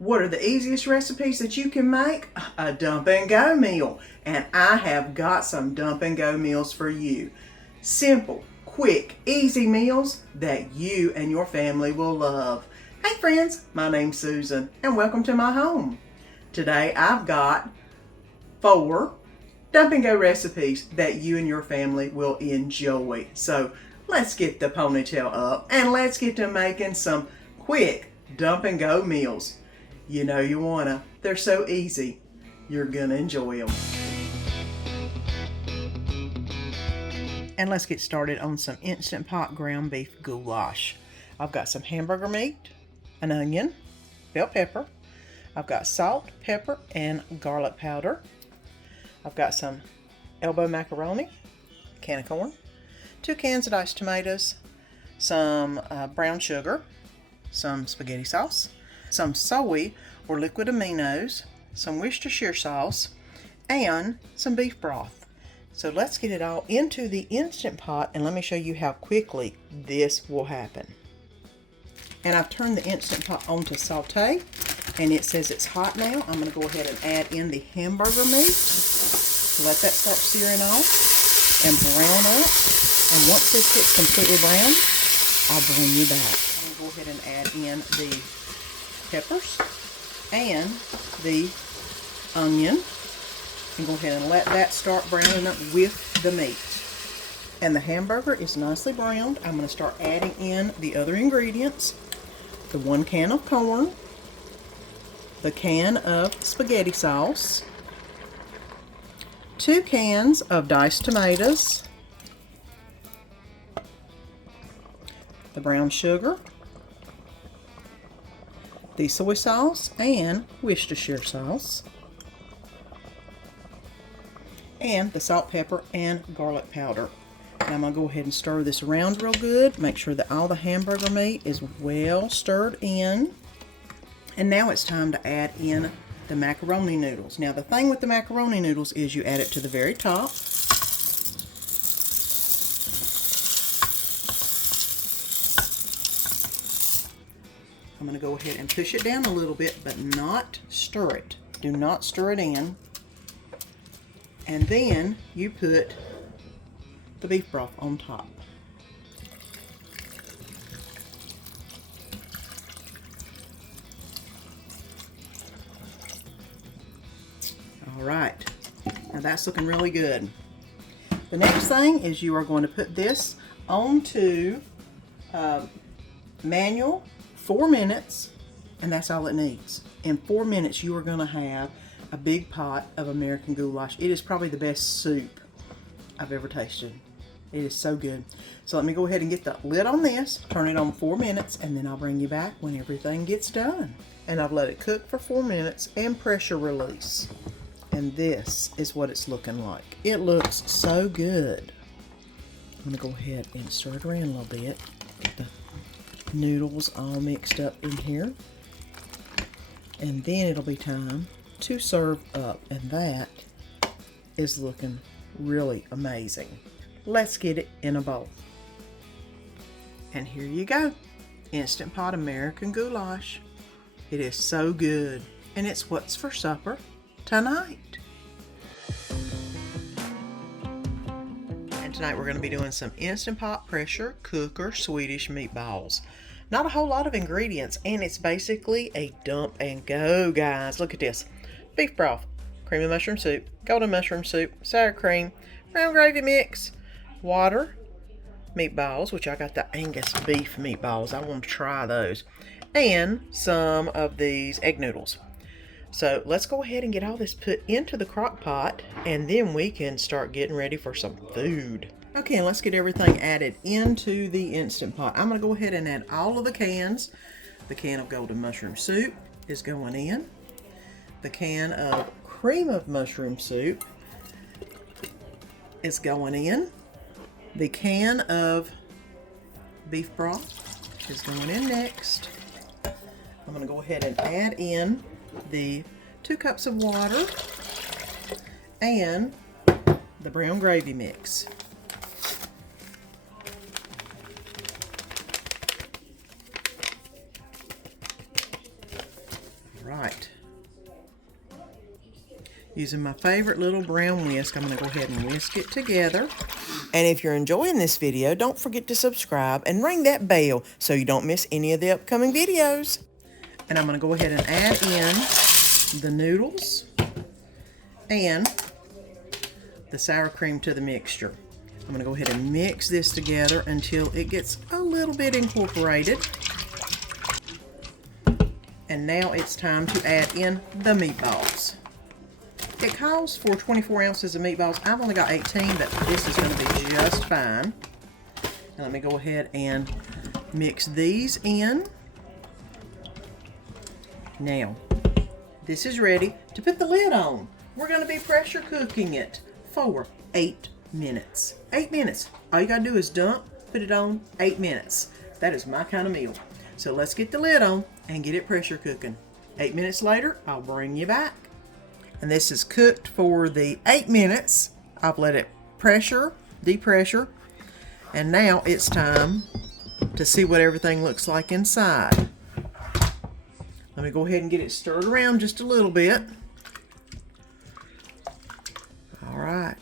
What are the easiest recipes that you can make? A dump and go meal. And I have got some dump and go meals for you. Simple, quick, easy meals that you and your family will love. Hey friends, my name's Susan and welcome to my home. Today I've got 4 dump and go recipes that you and your family will enjoy. So let's get the ponytail up and let's get to making some quick dump and go meals. You know you wanna. They're so easy. You're gonna enjoy them. And let's get started on some Instant Pot ground beef goulash. I've got some hamburger meat, an onion, bell pepper. I've got salt, pepper, and garlic powder. I've got some elbow macaroni, a can of corn, 2 cans of diced tomatoes, some brown sugar, some spaghetti sauce, some soy or liquid aminos, some Worcestershire sauce, and some beef broth. So let's get it all into the Instant Pot and let me show you how quickly this will happen. And I've turned the Instant Pot on to saute and it says it's hot now. I'm going to go ahead and add in the hamburger meat. Let that start searing off and brown up. And once this gets completely brown, I'll bring you back. I'm going to go ahead and add in the peppers and the onion and go ahead and let that start browning up with the meat. And the hamburger is nicely browned. I'm going to start adding in the other ingredients. The 1 can of corn, the can of spaghetti sauce, 2 cans of diced tomatoes, the brown sugar, the soy sauce and Worcestershire sauce, and the salt, pepper, and garlic powder. Now I'm going to go ahead and stir this around real good. Make sure that all the hamburger meat is well stirred in. And now it's time to add in the macaroni noodles. Now the thing with the macaroni noodles is you add it to the very top. I'm going to go ahead and push it down a little bit, but not stir it. Do not stir it in. And then you put the beef broth on top. All right, now that's looking really good. The next thing is you are going to put this onto manual 4 minutes, and that's all it needs. In 4 minutes, you are going to have a big pot of American goulash. It is probably the best soup I've ever tasted. It is so good. So let me go ahead and get the lid on this, turn it on 4 minutes, and then I'll bring you back when everything gets done. And I've let it cook for 4 minutes and pressure release. And this is what it's looking like. It looks so good. I'm going to go ahead and stir it around a little bit. Get the noodles all mixed up in here. And then it'll be time to serve up. And that is looking really amazing. Let's get it in a bowl. And here you go. Instant Pot American goulash. It is so good. And it's what's for supper tonight. And tonight we're going to be doing some Instant Pot pressure cooker Swedish meatballs. Not a whole lot of ingredients, and it's basically a dump and go, guys. Look at this. Beef broth, creamy mushroom soup, golden mushroom soup, sour cream, brown gravy mix, water, meatballs, which I got the Angus beef meatballs. I want to try those. And some of these egg noodles. So let's go ahead and get all this put into the crock pot, and then we can start getting ready for some food. Okay, and let's get everything added into the Instant Pot. I'm going to go ahead and add all of the cans. The can of golden mushroom soup is going in. The can of cream of mushroom soup is going in. The can of beef broth is going in next. I'm going to go ahead and add in the 2 cups of water and the brown gravy mix. right. Using my favorite little brown whisk, I'm going to go ahead and whisk it together. And if you're enjoying this video, don't forget to subscribe and ring that bell so you don't miss any of the upcoming videos. And I'm going to go ahead and add in the noodles and the sour cream to the mixture. I'm going to go ahead and mix this together until it gets a little bit incorporated. And now it's time to add in the meatballs. It calls for 24 ounces of meatballs. I've only got 18, but this is going to be just fine. And let me go ahead and mix these in. Now, this is ready to put the lid on. We're going to be pressure cooking it for 8 minutes. 8 minutes. All you got to do is dump, put it on, 8 minutes. That is my kind of meal. So let's get the lid on and get it pressure cooking. 8 minutes later, I'll bring you back. And this is cooked for the 8 minutes. I've let it pressure, depressure, and now it's time to see what everything looks like inside. Let me go ahead and get it stirred around just a little bit. All right.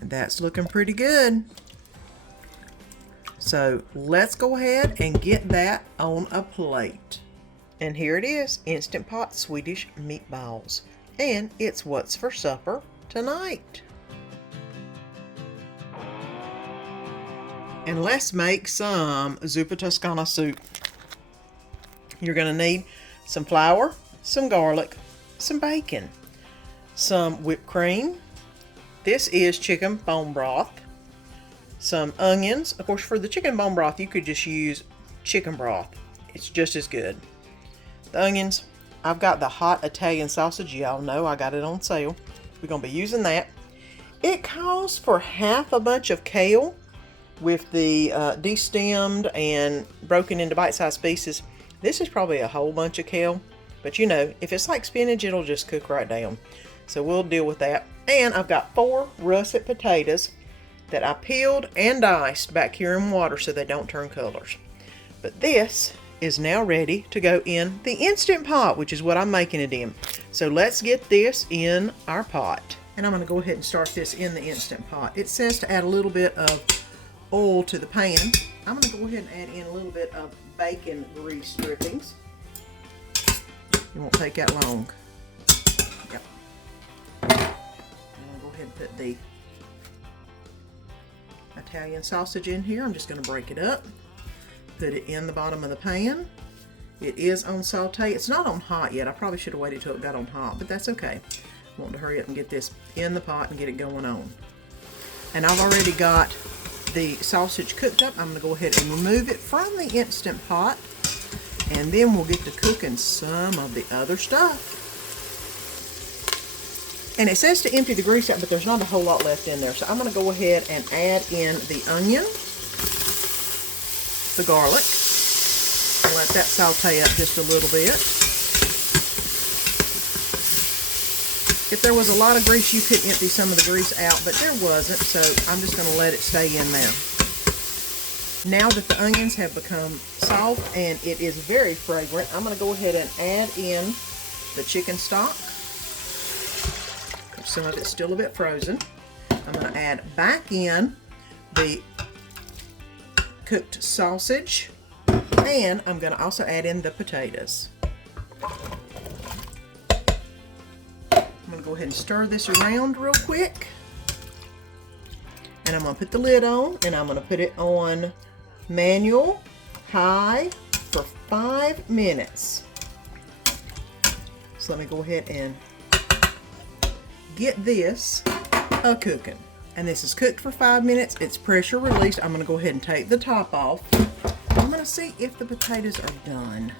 And that's looking pretty good. So let's go ahead and get that on a plate. And here it is, Instant Pot Swedish Meatballs. And it's what's for supper tonight. And let's make some Zuppa Toscana soup. You're going to need some flour, some garlic, some bacon, some whipped cream. This is chicken bone broth. Some onions. Of course, for the chicken bone broth, you could just use chicken broth. It's just as good. The onions, I've got the hot Italian sausage. Y'all know I got it on sale. We're going to be using that. It calls for half a bunch of kale with the destemmed and broken into bite-sized pieces. This is probably a whole bunch of kale, but you know, if it's like spinach, it'll just cook right down. So we'll deal with that. And I've got 4 russet potatoes that I peeled and diced back here in water so they don't turn colors. But this is now ready to go in the Instant Pot, which is what I'm making it in. So let's get this in our pot. And I'm going to go ahead and start this in the Instant Pot. It says to add a little bit of oil to the pan. I'm going to go ahead and add in a little bit of bacon grease drippings. It won't take that long. Yep. I'm going to go ahead and put the Italian sausage in here. I'm just going to break it up. Put it in the bottom of the pan. It is on saute. It's not on hot yet. I probably should have waited till it got on hot, but that's okay. I want to hurry up and get this in the pot and get it going on. And I've already got the sausage cooked up. I'm going to go ahead and remove it from the Instant Pot, and then we'll get to cooking some of the other stuff. And it says to empty the grease out, but there's not a whole lot left in there. So I'm going to go ahead and add in the onion, the garlic, and let that saute up just a little bit. If there was a lot of grease, you could empty some of the grease out, but there wasn't, so I'm just going to let it stay in there. Now that the onions have become soft and it is very fragrant, I'm going to go ahead and add in the chicken stock. Some of it's still a bit frozen. I'm going to add back in the cooked sausage, and I'm going to also add in the potatoes. I'm going to go ahead and stir this around real quick, and I'm going to put the lid on, and I'm going to put it on manual high for 5 minutes. So let me go ahead and get this cooking. And this is cooked for 5 minutes. It's pressure released. I'm going to go ahead and take the top off. I'm going to see if the potatoes are done.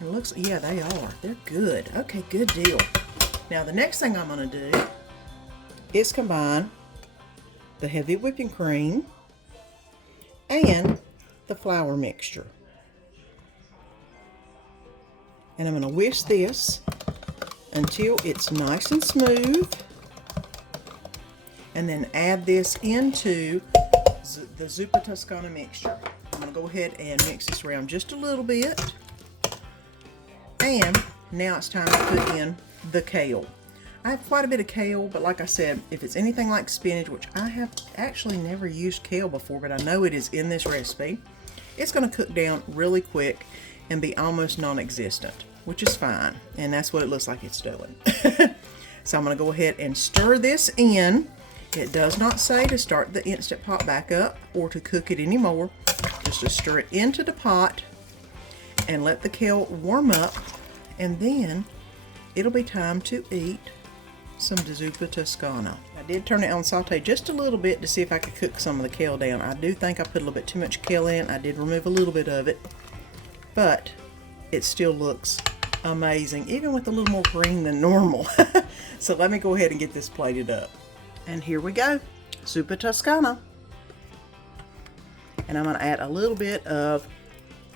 It looks, yeah, they are. They're good. Okay, good deal. Now the next thing I'm going to do is combine the heavy whipping cream and the flour mixture. And I'm going to whisk this until it's nice and smooth, and then add this into the Zuppa Toscana mixture. I'm going going to go ahead and mix this around just a little bit. And now it's time to put in the kale. I have quite a bit of kale, but like I said, if it's anything like spinach, which I have actually never used kale before, but I know it is in this recipe, it's going to cook down really quick and be almost non-existent, which is fine. And that's what it looks like it's doing. So I'm going to go ahead and stir this in. It does not say to start the Instant Pot back up or to cook it anymore. Just to stir it into the pot and let the kale warm up, and then it'll be time to eat some Zuppa Toscana. I did turn it on saute just a little bit to see if I could cook some of the kale down. I do think I put a little bit too much kale in. I did remove a little bit of it, but it still looks amazing, even with a little more green than normal. So let me go ahead and get this plated up. And here we go, Zuppa Toscana. And I'm going to add a little bit of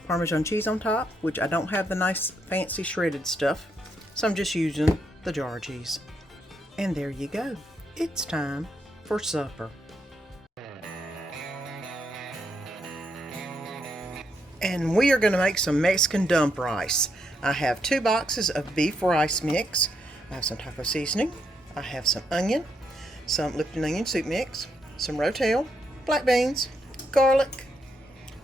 Parmesan cheese on top, which I don't have the nice fancy shredded stuff, so I'm just using the jar cheese. And there you go. It's time for supper. And we are going to make some Mexican dump rice. I have 2 boxes of beef rice mix. I have some taco seasoning. I have some onion, some Lipton onion soup mix, some rotel, black beans, garlic.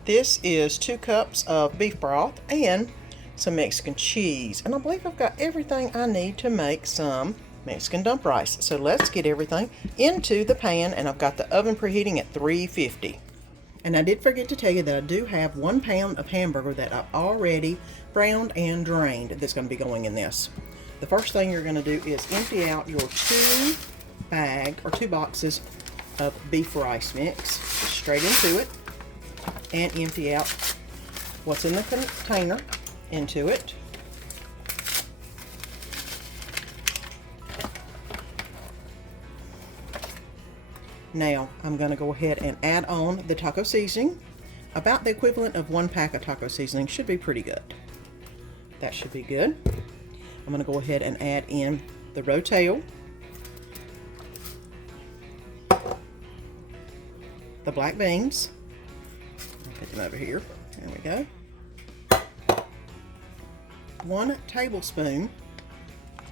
This is 2 cups of beef broth and some Mexican cheese. And I believe I've got everything I need to make some Mexican dump rice. So let's get everything into the pan, and I've got the oven preheating at 350. And I did forget to tell you that I do have 1 pound of hamburger that I've already browned and drained that's going to be going in this. The first thing you're going to do is empty out your 2 boxes of beef rice mix straight into it, and empty out what's in the container into it. Now I'm going to go ahead and add on the taco seasoning. About the equivalent of 1 pack of taco seasoning should be pretty good. That should be good. I'm going to go ahead and add in the rotel, the black beans. I'll put them over here. There we go. 1 tablespoon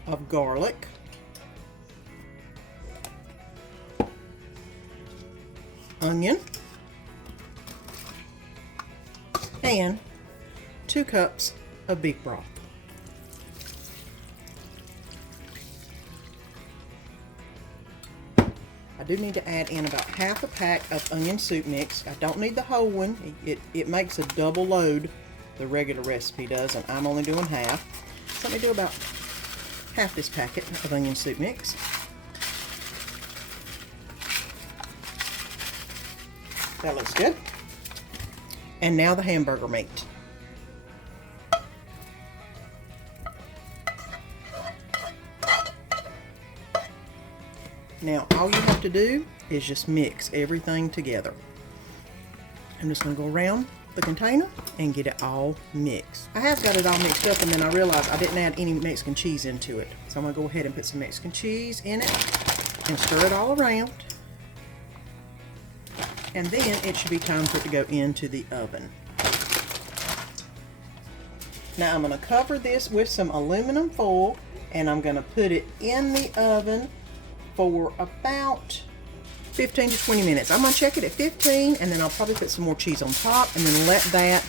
of garlic. Onion, and 2 cups of beef broth. I do need to add in about half a pack of onion soup mix. I don't need the whole one. It makes a double load, the regular recipe does, and I'm only doing half. So let me do about half this packet of onion soup mix. That looks good. And now the hamburger meat. Now all you have to do is just mix everything together. I'm just going to go around the container and get it all mixed. I have got it all mixed up, and then I realized I didn't add any Mexican cheese into it. So I'm going to go ahead and put some Mexican cheese in it and stir it all around. And then it should be time for it to go into the oven. Now I'm going to cover this with some aluminum foil, and I'm going to put it in the oven for about 15 to 20 minutes. I'm going to check it at 15, and then I'll probably put some more cheese on top and then let that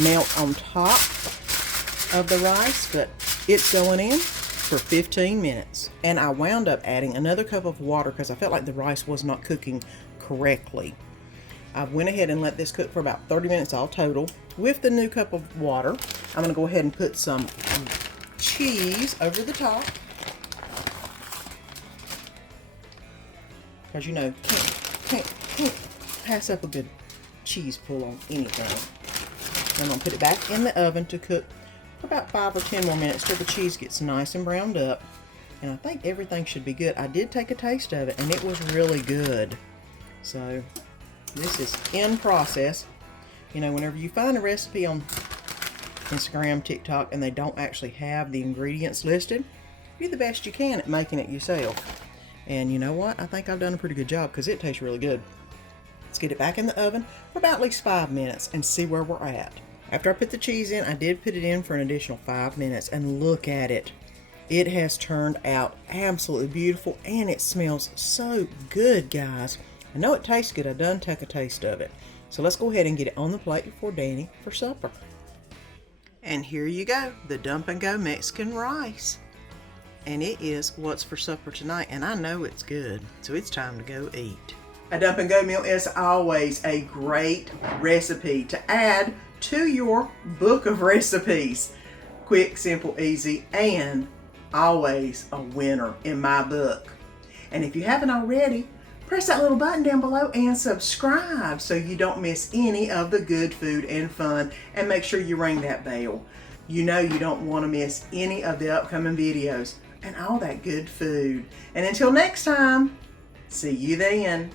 melt on top of the rice. But it's going in for 15 minutes. And I wound up adding another cup of water because I felt like the rice was not cooking correctly. I went ahead and let this cook for about 30 minutes all total with the new cup of water. I'm going to go ahead and put some cheese over the top. Because you know, can't pass up a good cheese pull on anything. I'm going to put it back in the oven to cook for about 5 or 10 more minutes till the cheese gets nice and browned up. And I think everything should be good. I did take a taste of it, and it was really good. So this is in process. You know, whenever you find a recipe on Instagram, TikTok, and they don't actually have the ingredients listed, do the best you can at making it yourself. And you know what? I think I've done a pretty good job because it tastes really good. Let's get it back in the oven for about at least 5 minutes and see where we're at. After I put the cheese in, I did put it in for an additional 5 minutes, and look at it. It has turned out absolutely beautiful, and it smells so good, guys. I know it tastes good. I done took a taste of it. So let's go ahead and get it on the plate for Danny for supper. And here you go, the Dump and Go Mexican rice. And it is what's for supper tonight, and I know it's good, so it's time to go eat. A Dump and Go meal is always a great recipe to add to your book of recipes. Quick, simple, easy, and always a winner in my book. And if you haven't already, press that little button down below and subscribe so you don't miss any of the good food and fun, and make sure you ring that bell. You know you don't want to miss any of the upcoming videos and all that good food. And until next time, see you then.